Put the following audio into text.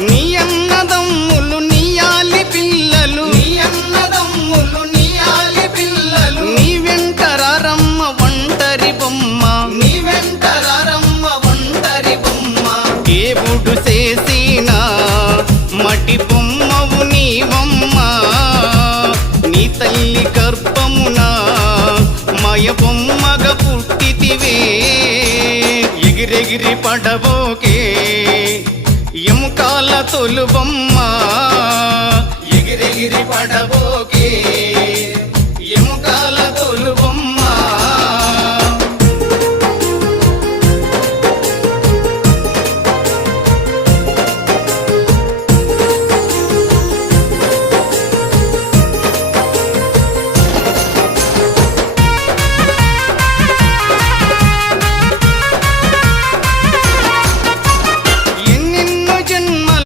నీ అన్నదమ్ములు నీయాలి పిల్లలు, నీ అన్నదమ్ములు నీయాలి పిల్లలు, నీ వెంటరారమ్మ ఒంటరి బొమ్మ, నీ వెంటరారమ్మ ఒంటరి బొమ్మ. దేవుడు చేసిన మటి బొమ్మవు నీవమ్మ, నీ తల్లి గర్భమున మాయ బొమ్మగ పుట్టితివే. ఎగిరెగిరి పడబోకే ఎముకాల తొలుబొమ్మ, ఎగిరెగిరి పడబోకే